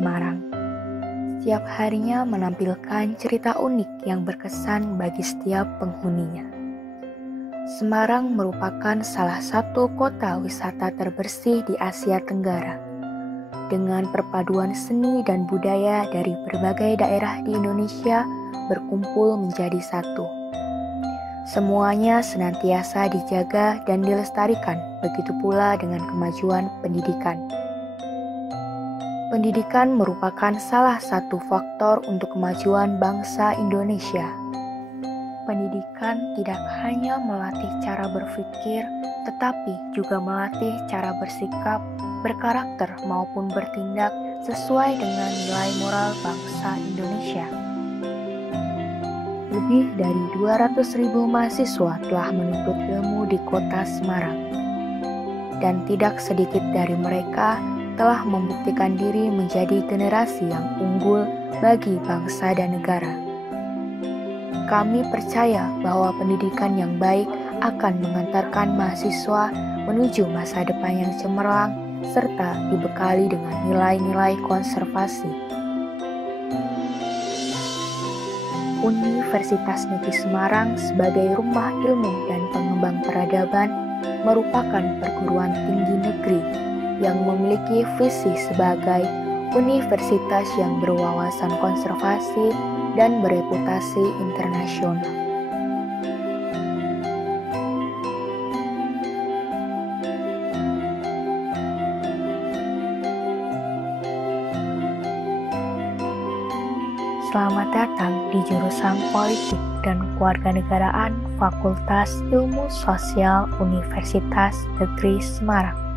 Semarang. Setiap harinya menampilkan cerita unik yang berkesan bagi setiap penghuninya. Semarang merupakan salah satu kota wisata terbersih di Asia Tenggara. Dengan perpaduan seni dan budaya dari berbagai daerah di Indonesia berkumpul menjadi satu. Semuanya senantiasa dijaga dan dilestarikan, begitu pula dengan kemajuan pendidikan. Pendidikan merupakan salah satu faktor untuk kemajuan bangsa Indonesia. Pendidikan tidak hanya melatih cara berpikir, tetapi juga melatih cara bersikap, berkarakter maupun bertindak sesuai dengan nilai moral bangsa Indonesia. Lebih dari 200.000 mahasiswa telah menuntut ilmu di kota Semarang. Dan tidak sedikit dari mereka telah membuktikan diri menjadi generasi yang unggul bagi bangsa dan negara. Kami percaya bahwa pendidikan yang baik akan mengantarkan mahasiswa menuju masa depan yang cemerlang serta dibekali dengan nilai-nilai konservasi. Universitas Negeri Semarang sebagai rumah ilmu dan pengembang peradaban merupakan perguruan tinggi negeri yang memiliki visi sebagai universitas yang berwawasan konservasi dan bereputasi internasional. Selamat datang di jurusan Politik dan Kewarganegaraan Fakultas Ilmu Sosial Universitas Negeri Semarang.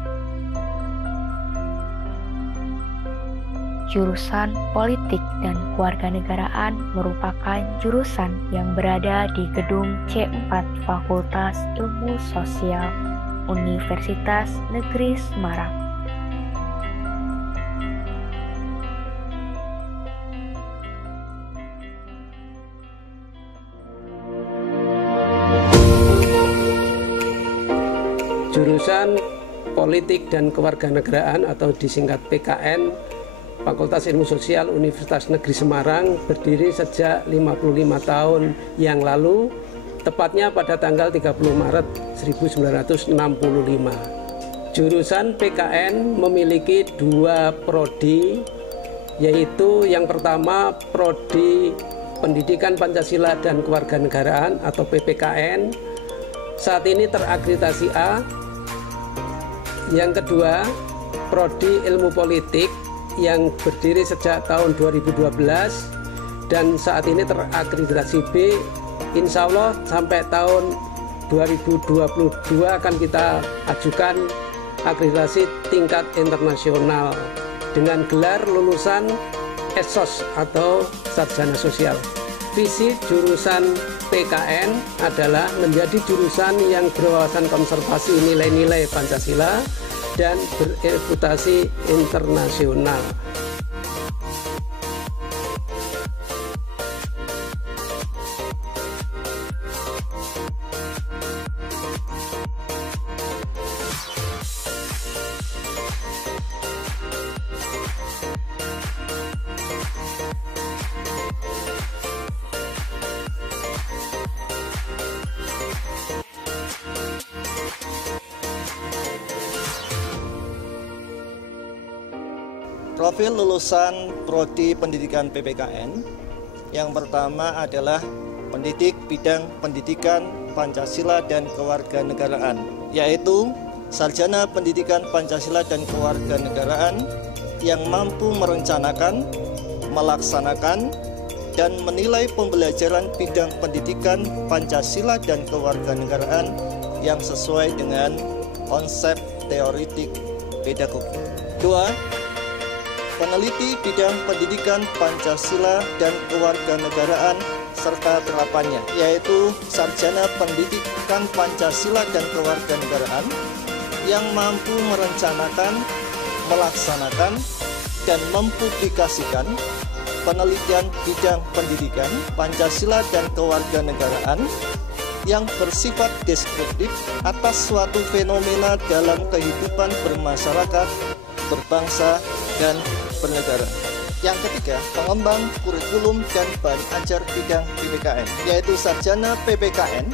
Jurusan Politik dan Kewarganegaraan merupakan jurusan yang berada di gedung C4 Fakultas Ilmu Sosial Universitas Negeri Semarang. Jurusan Politik dan Kewarganegaraan atau disingkat PKN Fakultas Ilmu Sosial Universitas Negeri Semarang berdiri sejak 55 tahun yang lalu, tepatnya pada tanggal 30 Maret 1965. Jurusan PKN memiliki dua prodi, yaitu yang pertama Prodi Pendidikan Pancasila dan Kewarganegaraan atau PPKN, saat ini terakreditasi A. Yang kedua, Prodi Ilmu Politik yang berdiri sejak tahun 2012 dan saat ini terakreditasi B. Insya Allah sampai tahun 2022 akan kita ajukan akreditasi tingkat internasional dengan gelar lulusan ESOS atau Sarjana Sosial. Visi jurusan PKN adalah menjadi jurusan yang berwawasan konservasi nilai-nilai Pancasila dan bereputasi internasional. Profil lulusan Prodi Pendidikan PPKN yang pertama adalah pendidik bidang pendidikan Pancasila dan Kewarganegaraan, yaitu Sarjana Pendidikan Pancasila dan Kewarganegaraan yang mampu merencanakan, melaksanakan, dan menilai pembelajaran bidang pendidikan Pancasila dan Kewarganegaraan yang sesuai dengan konsep teoretik pedagogi. 2. Peneliti bidang pendidikan Pancasila dan Kewarganegaraan serta terapannya, yaitu Sarjana Pendidikan Pancasila dan Kewarganegaraan yang mampu merencanakan, melaksanakan, dan mempublikasikan penelitian bidang pendidikan Pancasila dan Kewarganegaraan yang bersifat deskriptif atas suatu fenomena dalam kehidupan bermasyarakat, berbangsa, dan bernegara. Yang ketiga, pengembang kurikulum dan bahan ajar bidang PPKN, yaitu sarjana PPKN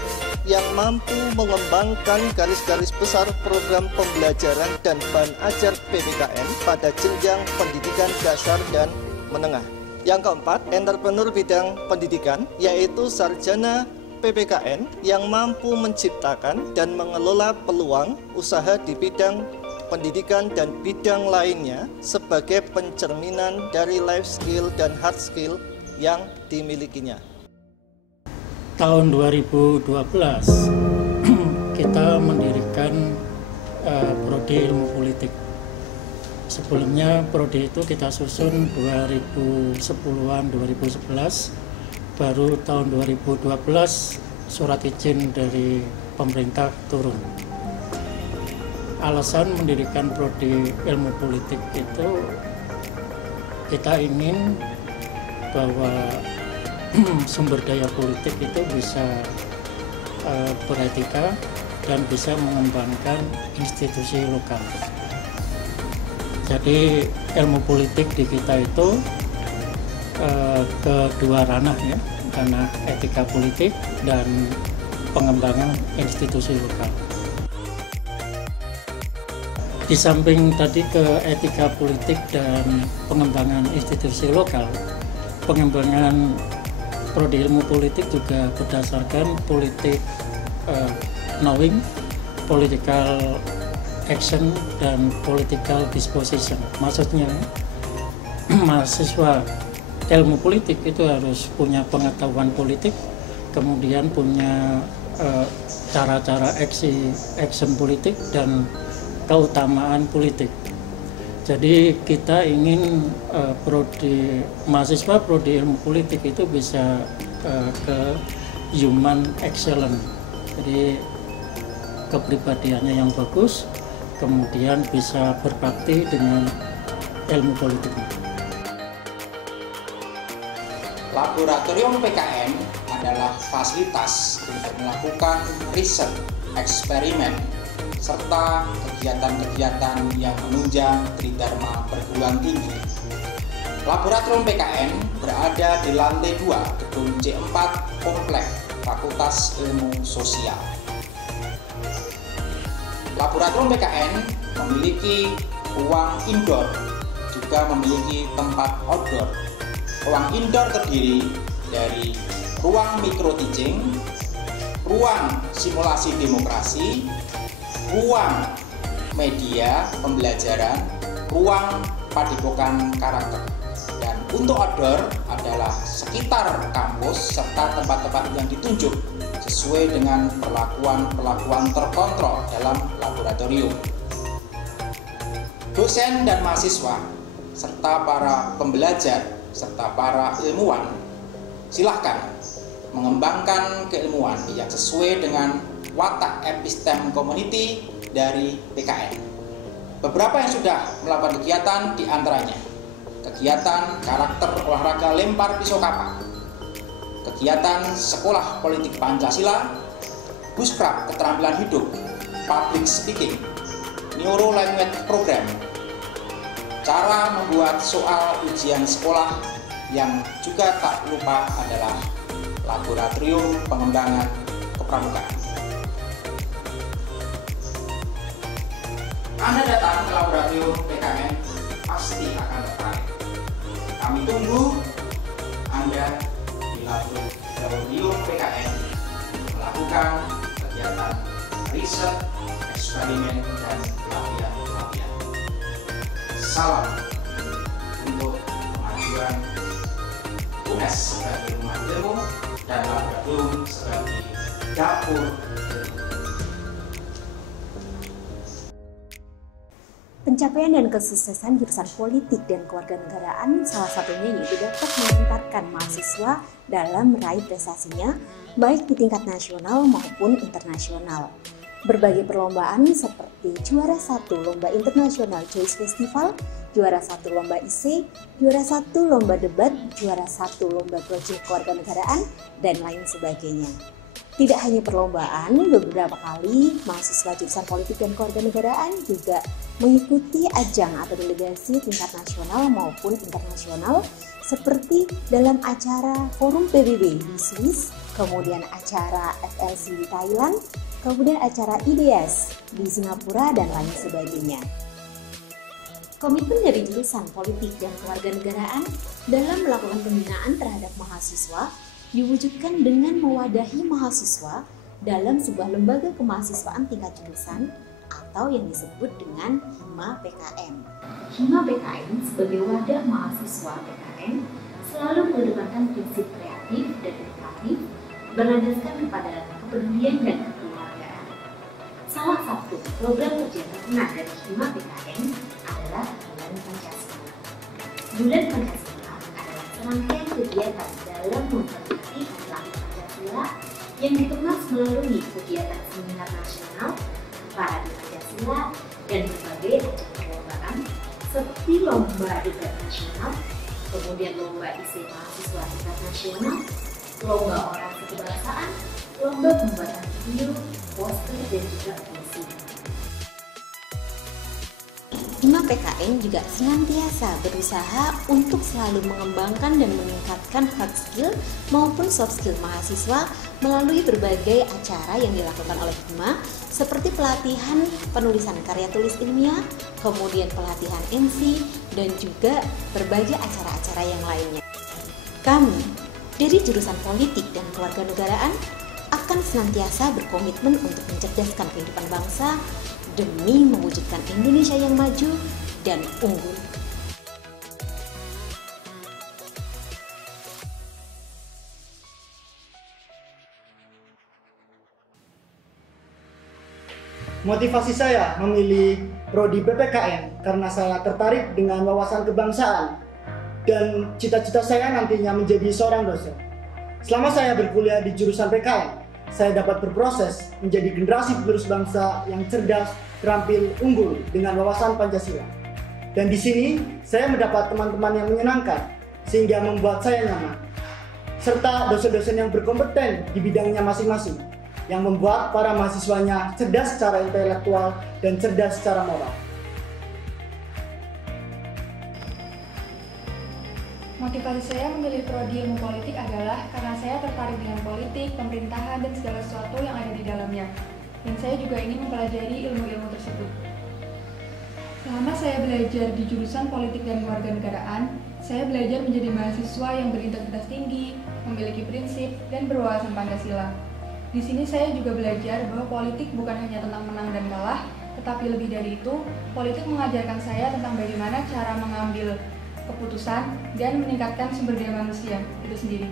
yang mampu mengembangkan garis-garis besar program pembelajaran dan bahan ajar PPKN pada jenjang pendidikan dasar dan menengah. Yang keempat, entrepreneur bidang pendidikan, yaitu sarjana PPKN yang mampu menciptakan dan mengelola peluang usaha di bidang pendidikan dan bidang lainnya sebagai pencerminan dari life skill dan hard skill yang dimilikinya. Tahun 2012 kita mendirikan Prodi Ilmu Politik. Sebelumnya prodi itu kita susun 2010-an, 2011, baru tahun 2012 surat izin dari pemerintah turun. Alasan mendirikan Prodi Ilmu Politik itu kita ingin bahwa sumber daya politik itu bisa beretika dan bisa mengembangkan institusi lokal. Jadi ilmu politik di kita itu kedua ranah ya, ranah etika politik dan pengembangan institusi lokal. Di samping tadi ke etika politik dan pengembangan institusi lokal, pengembangan Prodi Ilmu Politik juga berdasarkan politik knowing, political action, dan political disposition. Maksudnya mahasiswa ilmu politik itu harus punya pengetahuan politik, kemudian punya cara-cara action politik dan keutamaan politik. Jadi kita ingin mahasiswa Prodi Ilmu Politik itu bisa ke human excellence. Jadi kepribadiannya yang bagus, kemudian bisa berbakti dengan ilmu politik. Laboratorium PKN adalah fasilitas untuk melakukan riset, eksperimen, serta kegiatan-kegiatan yang menunjang tridharma perguruan tinggi. Laboratorium PKN berada di lantai 2 gedung C4 Komplek Fakultas Ilmu Sosial. Laboratorium PKN memiliki ruang indoor, juga memiliki tempat outdoor. Ruang indoor terdiri dari ruang micro teaching, ruang simulasi demokrasi, ruang media pembelajaran, ruang padepokan karakter. Dan untuk outdoor adalah sekitar kampus serta tempat-tempat yang ditunjuk sesuai dengan perlakuan terkontrol dalam laboratorium. Dosen dan mahasiswa serta para pembelajar serta para ilmuwan silahkan mengembangkan keilmuan yang sesuai dengan watak epistem community dari PKN. Beberapa yang sudah melakukan kegiatan diantaranya kegiatan karakter olahraga lempar pisau kapak, kegiatan sekolah politik Pancasila, Busprap keterampilan hidup, public speaking, neuro language program, cara membuat soal ujian sekolah, yang juga tak lupa adalah laboratorium pengembangan kepramukaan. Anda datang ke laboratorium PKN pasti akan tertarik. Kami tunggu Anda di laboratorium PKN melakukan kegiatan riset, eksperimen, dan pelatihan. Salam untuk kemajuan UNES sebagai rumah ilmu dan laboratorium sebagai dapur. Pencapaian dan kesuksesan jurusan politik dan kewarganegaraan salah satunya yaitu dapat mengantarkan mahasiswa dalam meraih prestasinya baik di tingkat nasional maupun internasional. Berbagai perlombaan seperti juara 1 Lomba Internasional Choice Festival, juara 1 Lomba IC, juara 1 Lomba Debat, juara 1 Lomba Proyek Kewarganegaraan, dan lain sebagainya. Tidak hanya perlombaan, beberapa kali mahasiswa jurusan politik dan kewarganegaraan juga mengikuti ajang atau delegasi tingkat nasional maupun internasional seperti dalam acara Forum PBB di Swiss, kemudian acara FLC di Thailand, kemudian acara IDS di Singapura, dan lain sebagainya. Komitmen dari jurusan politik dan kewarganegaraan dalam melakukan pembinaan terhadap mahasiswa diwujudkan dengan mewadahi mahasiswa dalam sebuah lembaga kemahasiswaan tingkat jurusan atau yang disebut dengan Hima PKN. Hima PKN sebagai wadah mahasiswa PKN selalu mengedepankan prinsip kreatif dan edukatif berlandaskan kepada kepedulian dan kekeluargaan. Salah satu program kerja terkenal dari Hima PKN adalah Bulan Pancasila. Bulan Pancasila adalah serangkaian kegiatan dalam memperingati Hari Lahir Pancasila yang dikemas melalui kegiatan seminar nasional, Parade Pancasila, dan berbagai ajang perlombaan seperti lomba debat nasional, kemudian lomba isi mahasiswa tingkat nasional, lomba orasi kebangsaan, lomba pembuatan video, poster, dan juga puisi. Hima PKN juga senantiasa berusaha untuk selalu mengembangkan dan meningkatkan hard skill maupun soft skill mahasiswa melalui berbagai acara yang dilakukan oleh Hima seperti pelatihan penulisan karya tulis ilmiah, kemudian pelatihan MC, dan juga berbagai acara-acara yang lainnya. Kami dari jurusan politik dan kewarganegaraan akan senantiasa berkomitmen untuk mencerdaskan kehidupan bangsa demi mewujudkan Indonesia yang maju dan unggul. Motivasi saya memilih prodi PPKN karena saya tertarik dengan wawasan kebangsaan dan cita-cita saya nantinya menjadi seorang dosen. Selama saya berkuliah di jurusan PKN, saya dapat berproses menjadi generasi penerus bangsa yang cerdas, terampil, unggul dengan wawasan Pancasila. Dan di sini saya mendapat teman-teman yang menyenangkan sehingga membuat saya nyaman, serta dosen-dosen yang berkompeten di bidangnya masing-masing yang membuat para mahasiswanya cerdas secara intelektual dan cerdas secara moral. Motivasi saya memilih prodi ilmu politik adalah karena saya tertarik dengan politik, pemerintahan, dan segala sesuatu yang ada di dalamnya. Dan saya juga ingin mempelajari ilmu-ilmu tersebut. Selama saya belajar di jurusan politik dan kewarganegaraan, saya belajar menjadi mahasiswa yang berintegritas tinggi, memiliki prinsip, dan berwawasan Pancasila. Di sini saya juga belajar bahwa politik bukan hanya tentang menang dan kalah, tetapi lebih dari itu, politik mengajarkan saya tentang bagaimana cara mengambil keputusan dan meningkatkan sumber daya manusia itu sendiri.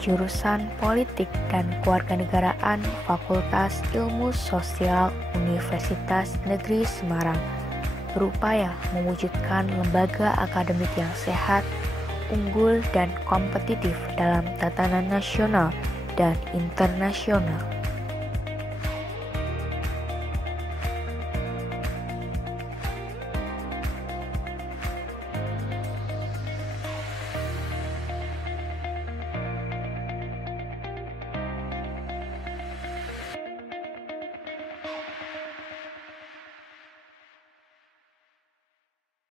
Jurusan Politik dan Kewarganegaraan Fakultas Ilmu Sosial Universitas Negeri Semarang berupaya mewujudkan lembaga akademik yang sehat, unggul, dan kompetitif dalam tatanan nasional dan internasional.